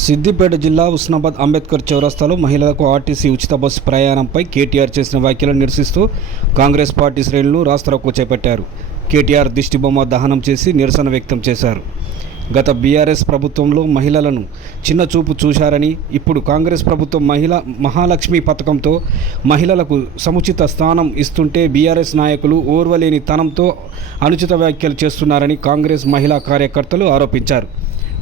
సిద్దిపేట జిల్లా ఉస్నాబాద్ అంబేద్కర్ చౌరస్తాలో మహిళలకు ఆర్టీసీ ఉచిత బస్సు ప్రయాణంపై కేటీఆర్ చేసిన వ్యాఖ్యలను నిరసిస్తూ కాంగ్రెస్ పార్టీ శ్రేణులు రాస్తారోకో చేపట్టారు. కేటీఆర్ దిష్టిబొమ్మ దహనం చేసి నిరసన వ్యక్తం చేశారు. గత బీఆర్ఎస్ ప్రభుత్వంలో మహిళలను చిన్న చూపు చూశారని ఇప్పుడు కాంగ్రెస్ ప్రభుత్వం మహిళ మహాలక్ష్మి పథకంతో మహిళలకు సముచిత స్థానం ఇస్తుంటే బీఆర్ఎస్ నాయకులు ఓర్వలేని తనంతో అనుచిత వ్యాఖ్యలు చేస్తున్నారని కాంగ్రెస్ మహిళా కార్యకర్తలు ఆరోపించారు.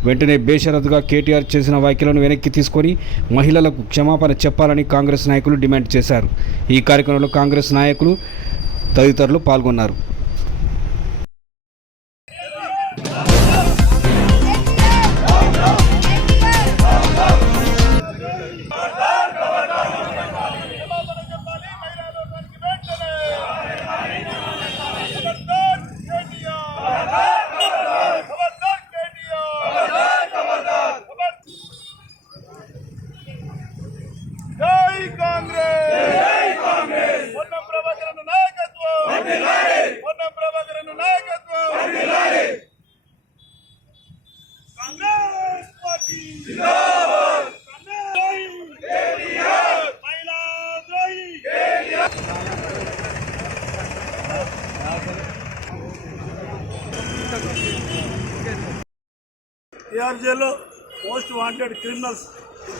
వెంటనే బేషరతుగా కేటీఆర్ చేసిన వ్యాఖ్యలను వెనక్కి తీసుకొని మహిళలకు క్షమాపణ చెప్పాలని కాంగ్రెస్ నాయకులు డిమాండ్ చేశారు. ఈ కార్యక్రమంలో కాంగ్రెస్ నాయకులు తదితరులు పాల్గొన్నారు. టీఆర్జేలో మోస్ట్ వాంటెడ్ క్రిమినల్స్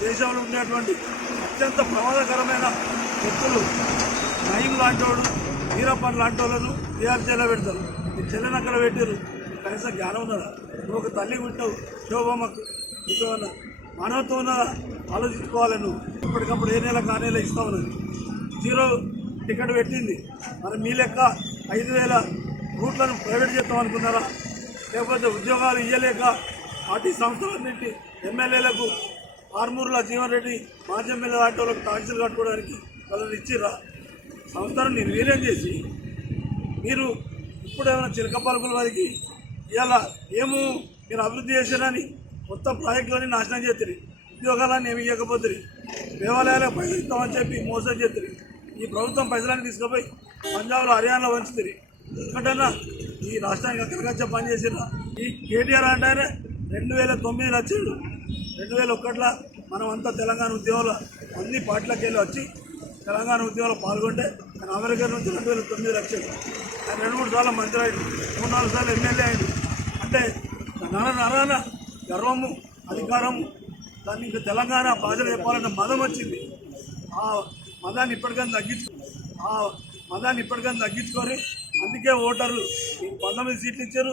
దేశంలో ఉండేటువంటి అత్యంత ప్రమాదకరమైన వ్యక్తులు నయం లాంటి వాడు వీరప్పన్ లాంటి వాళ్ళను టీఆర్జేలో పెడతారు. ఈ చెల్లెని అక్కడ పెట్టారు కనీసం జ్ఞానం ఉన్నదా? నువ్వు ఒక తల్లి ఉంటావు శోభమ్మకు నీకు మనతో ఉన్నదా? ఆలోచించుకోవాలి నువ్వు. ఇప్పటికప్పుడు ఏ నెల కానీలో ఇస్తావు జీరో టికెట్ పెట్టింది. మరి మీ లెక్క ఐదు వేల రూట్లను ప్రైవేట్ చేద్దాం అనుకున్నారా? లేకపోతే ఉద్యోగాలు ఇవ్వలేక పార్టీ సంస్థలన్నింటి ఎమ్మెల్యేలకు ఆర్మూర్ల జీవన్ రెడ్డి మాజీ ఎమ్మెల్యే లాంటి వాళ్ళకి ట్యాక్సీలు కట్టుకోవడానికి వాళ్ళని ఇచ్చిర్రా? సంస్థను నిర్వీర్యం చేసి మీరు ఇప్పుడు ఏమైనా చిలక పలుకుల వారికి ఇలా ఏమో మీరు అభివృద్ధి చేశారని మొత్తం ప్రాజెక్టులని నాశనం చేతురి ఉద్యోగాలని ఏమి ఇవ్వకపోతుంది దేవాలయాలకు పైసలు ఇస్తామని చెప్పి మోసం చేతురి ఈ ప్రభుత్వం పైసలని తీసుకుపోయి పంజాబ్లో హర్యానాలో వంచుతుంది ఎందుకంటన్నా ఈ రాష్ట్రానికి అక్కడికచ్చే పని చేసిన ఈ కేటీఆర్ అంటేనే రెండు వేల తొమ్మిది వచ్చాడు. రెండు వేల ఒకటిలో మనం అంతా తెలంగాణ ఉద్యోగంలో అన్ని పార్టీలకు వెళ్ళి వచ్చి తెలంగాణ ఉద్యోగంలో పాల్గొంటే ఆయన అమెరికా నుంచి రెండు వేల తొమ్మిది లక్షలు ఆయన రెండు మూడు సార్లు మంత్రి అయ్యాడు మూడు నాలుగు సార్లు ఎమ్మెల్యే అయ్యాడు అంటే నర నరాన గర్వము అధికారము. దాన్ని ఇంకా తెలంగాణ ప్రజలు చెప్పాలంటే మదం వచ్చింది. ఆ మదాన్ని ఇప్పటికైనా తగ్గించు ఆ మదాన్ని ఇప్పటికైనా తగ్గించుకొని అందుకే ఓటర్లు మీకు పంతొమ్మిది సీట్లు ఇచ్చారు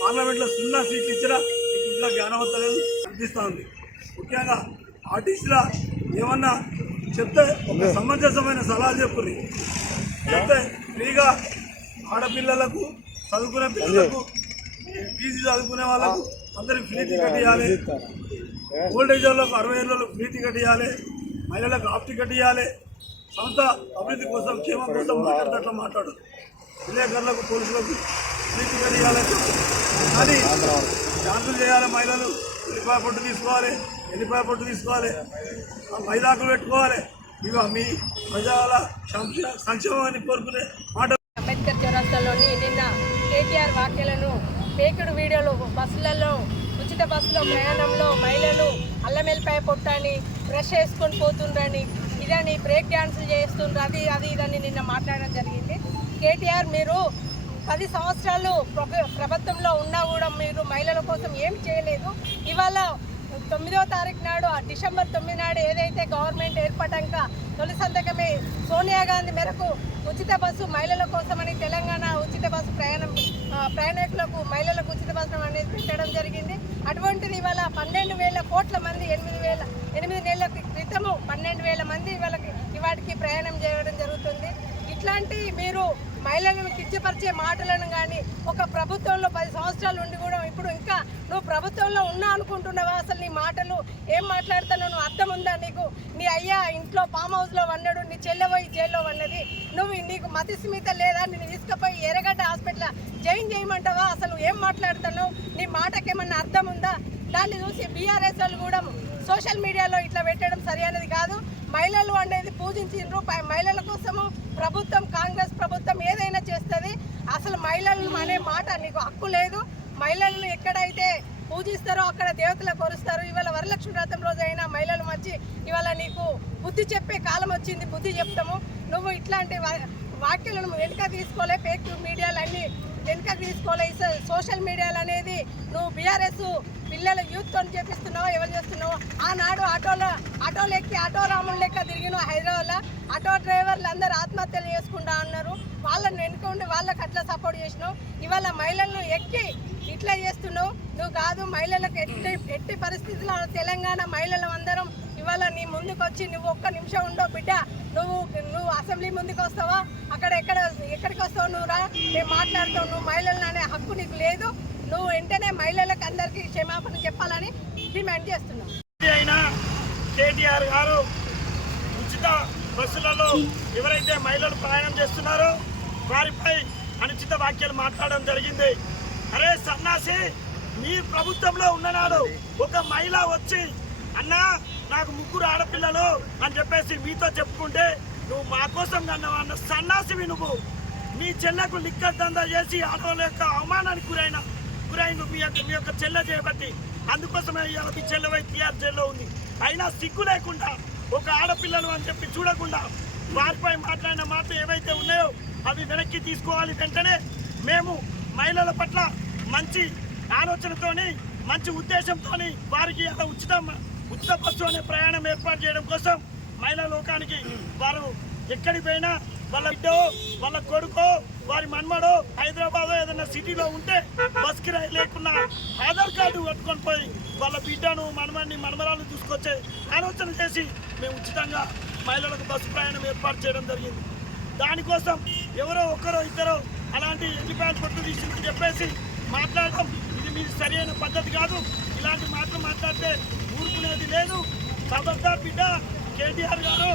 పార్లమెంట్లో సున్నా సీట్లు ఇచ్చినా మీకు ఇంకా జ్ఞానవంతలేదు అనిపిస్తూ ఉంది ముఖ్యంగా ఆర్టీసీలో ఏమన్నా చెప్తే ఒక సమంజసమైన సలహాలు చెప్పుర్రి చెప్తే ఫ్రీగా ఆడపిల్లలకు చదువుకునే పిల్లలకు పీజీ చదువుకునే వాళ్ళకు అందరికి ఫ్రీ టికెట్ ఇవ్వాలి ఓల్డ్ ఏజ్ వాళ్ళకు అరవై ఏళ్ళకు ఫ్రీ టికెట్ ఇవ్వాలి మహిళలకు ఆప్తి టికెట్ ఇవ్వాలి సంస్థ అభివృద్ధి కోసం క్షేమం కోసం మాట్లాడితే మాట్లాడు. విలేకరులకు పోలీసులకు ఫ్రీ టికెట్ ఇవ్వాలని కానీ ఛాన్సులు చేయాలి మహిళలు. ఎల్లిపాయ పొట్టు తీసుకోవాలి ఎల్లిపాయ పొట్టు తీసుకోవాలి. ఆ మైదాకులు పెట్టుకోవాలి. ఇవి మీ ప్రజల సంక్షేమాన్ని కోరుకునే మాట. అంబేద్కర్ చౌరస్తాలోని నిన్న కేటీఆర్ వ్యాఖ్యలను పేకుడు వీడియోలు బస్సులలో ఉచిత బస్సులో ప్రయాణంలో పై పొట్టని బ్రష్ వేసుకొని పోతుండ్రని ఇదని బ్రేక్ డ్యాన్సులు చేస్తుండ్రు. అది అది ఇదని నిన్న మాట్లాడడం జరిగింది. కేటీఆర్ మీరు పది సంవత్సరాలు ప్రభుత్వంలో ఉన్నా కూడా మీరు మహిళల కోసం ఏం చేయలేదు. ఇవాళ తొమ్మిదో తారీఖు నాడు ఆ డిసెంబర్ తొమ్మిది నాడు ఏదైతే గవర్నమెంట్ ఏర్పడాక తొలి సంతకమే సోనియా గాంధీ మేరకు ఉచిత బస్సు మహిళల కోసమని తెలంగాణ ఉచిత బస్సు ప్రయాణం ప్రయాణికులకు మహిళలకు ఉచిత బస్సు అనేది పెట్టడం జరిగింది. అటువంటిది ఇవాళ పన్నెండు వేల కోట్ల మంది ఎనిమిది వేల ఎనిమిది నెలల క్రితము పన్నెండు వేల మంది వాళ్ళకి ఇవాటికి ప్రయాణం చేయడం జరుగుతుంది. ఇట్లాంటి మీరు మహిళలను కించపరిచే మాటలను కానీ ఒక ప్రభుత్వంలో పది సంవత్సరాలు ఉండి కూడా ఇప్పుడు ఇంకా నువ్వు ప్రభుత్వంలో ఉన్నా అనుకుంటున్నావా? అసలు నీ మాటలు ఏం మాట్లాడుతున్నావు నువ్వు అర్థం ఉందా నీకు? నీ అయ్యా ఇంట్లో ఫామ్ హౌస్లో వన్నాడు నీ చెల్లెపోయి జైల్లో ఉన్నది నువ్వు నీకు మతిస్మిత లేదా? నిన్ను తీసుకుపోయి ఎర్రగడ్డ హాస్పిటల్ జైన్ చేయమంటావా? అసలు ఏం మాట్లాడుతున్నావు నీ మాటకేమన్నా అర్థం ఉందా? దాన్ని చూసి బీఆర్ఎస్ వాళ్ళు కూడా సోషల్ మీడియాలో ఇట్లా పెట్టడం సరైనది కాదు. మహిళలు అనేది పూజించిండ్రు. మహిళల కోసము ప్రభుత్వం కాంగ్రెస్ ప్రభుత్వం ఏదైనా చేస్తుంది అసలు మహిళలు అనే మాట నీకు హక్కు లేదు. మహిళలను ఎక్కడైతే పూజిస్తారో అక్కడ దేవతలు కొరుస్తారు. ఇవాళ వరలక్ష్మి వ్రతం రోజు అయినా మహిళలు మంచి ఇవాళ నీకు బుద్ధి చెప్పే కాలం వచ్చింది. బుద్ధి చెప్తాము. నువ్వు ఇట్లాంటి వా- వాక్యాలను వెనుక తీసుకోలే. ఫేక్ మీడియాలు వెనుకకు తీసుకోలే. సోషల్ మీడియాలు అనేది నువ్వు బీఆర్ఎస్ పిల్లల యూత్ అని ఎవరు చేస్తున్నావు? ఆనాడు ఆటోలో ఆటోలు ఎక్కి ఆటో రాములు లెక్క తిరిగిన హైదరాబాద్లో ఆటో డ్రైవర్లు అందరూ ఆత్మహత్యలు చేసుకుంటా అన్నారు. వాళ్ళని వెనుక ఉండి వాళ్ళకి అట్లా సపోర్ట్ చేసినావు. ఇవాళ మహిళలను ఎక్కి ఇట్లా చేస్తున్నావు. నువ్వు కాదు మహిళలకు ఎట్టి ఎట్టి పరిస్థితుల్లో తెలంగాణ మహిళలు అందరం ఇవాళ నీ ముందుకు వచ్చి నువ్వు ఒక్క నిమిషం ఉండవు బిడ్డ. నువ్వు నువ్వు అసెంబ్లీ ముందుకు వస్తావా? అక్కడ ఎక్కడ ఎక్కడికి వస్తావు నువ్వు రా? మేము మాట్లాడతావు నువ్వు మహిళలను అనే హక్కు నీకు లేదు. నువ్వు వెంటనే మహిళలకు అందరికీ క్షమాపణ చెప్పాలని డిమాండ్ చేస్తున్నావు అయినా కేటీఆర్ గారు ఉచిత బస్సులలో ఎవరైతే మహిళలు ప్రయాణం చేస్తున్నారో వారిపై అనుచిత వ్యాఖ్యలు మాట్లాడడం జరిగింది. అరే సన్నాసి మీ ప్రభుత్వంలో ఉన్ననాడు ఒక మహిళ వచ్చి అన్నా నాకు ముగ్గురు ఆడపిల్లలు అని చెప్పేసి మీతో చెప్పుకుంటే నువ్వు మా కోసం కన్నావు అన్న సన్నాసివి నువ్వు. మీ చెల్లకు లిక్కర్ దందా చేసి ఆడవాళ్ళ యొక్క అవమానానికి గురైన గురైన మీ యొక్క మీ యొక్క చెల్లె చేయబట్టి అందుకోసమే ఇవాళ మీ చెల్లెవై టీఆర్ జైల్లో ఉంది. అయినా సిగ్గు లేకుండా ఒక ఆడపిల్లలు అని చెప్పి చూడకుండా వారిపై మాట్లాడిన మాటలు ఏవైతే ఉన్నాయో అవి వెనక్కి తీసుకోవాలి వెంటనే. మేము మహిళల పట్ల మంచి ఆలోచనతోని మంచి ఉద్దేశంతోని వారికి అలా ఉచితం ఉచిత బస్సు అనే ప్రయాణం ఏర్పాటు చేయడం కోసం మహిళా లోకానికి వారు ఎక్కడికి పోయినా వాళ్ళ బిడ్డో వాళ్ళ కొడుకో వారి మన్మడో హైదరాబాద్ ఏదైనా సిటీలో ఉంటే బస్ కిరాయి లేకుండా ఆధార్ కార్డు పట్టుకొని పోయి వాళ్ళ బిడ్డను మనమని మనమరాలు తీసుకొచ్చే ఆలోచన చేసి మేము ఉచితంగా మహిళలకు బస్సు ప్రయాణం ఏర్పాటు చేయడం జరిగింది. దానికోసం ఎవరో ఒక్కరో ఇద్దరో అలాంటి ఎలిపాయలు పొట్టు తీసిందని చెప్పేసి మాట్లాడడం ఇది మీది సరైన పద్ధతి కాదు. ఇలాంటి మాటలు మాట్లాడితే ఊరుకునేది లేదు. ఖబర్దార్ బిడ్డ కేటీఆర్ గారు.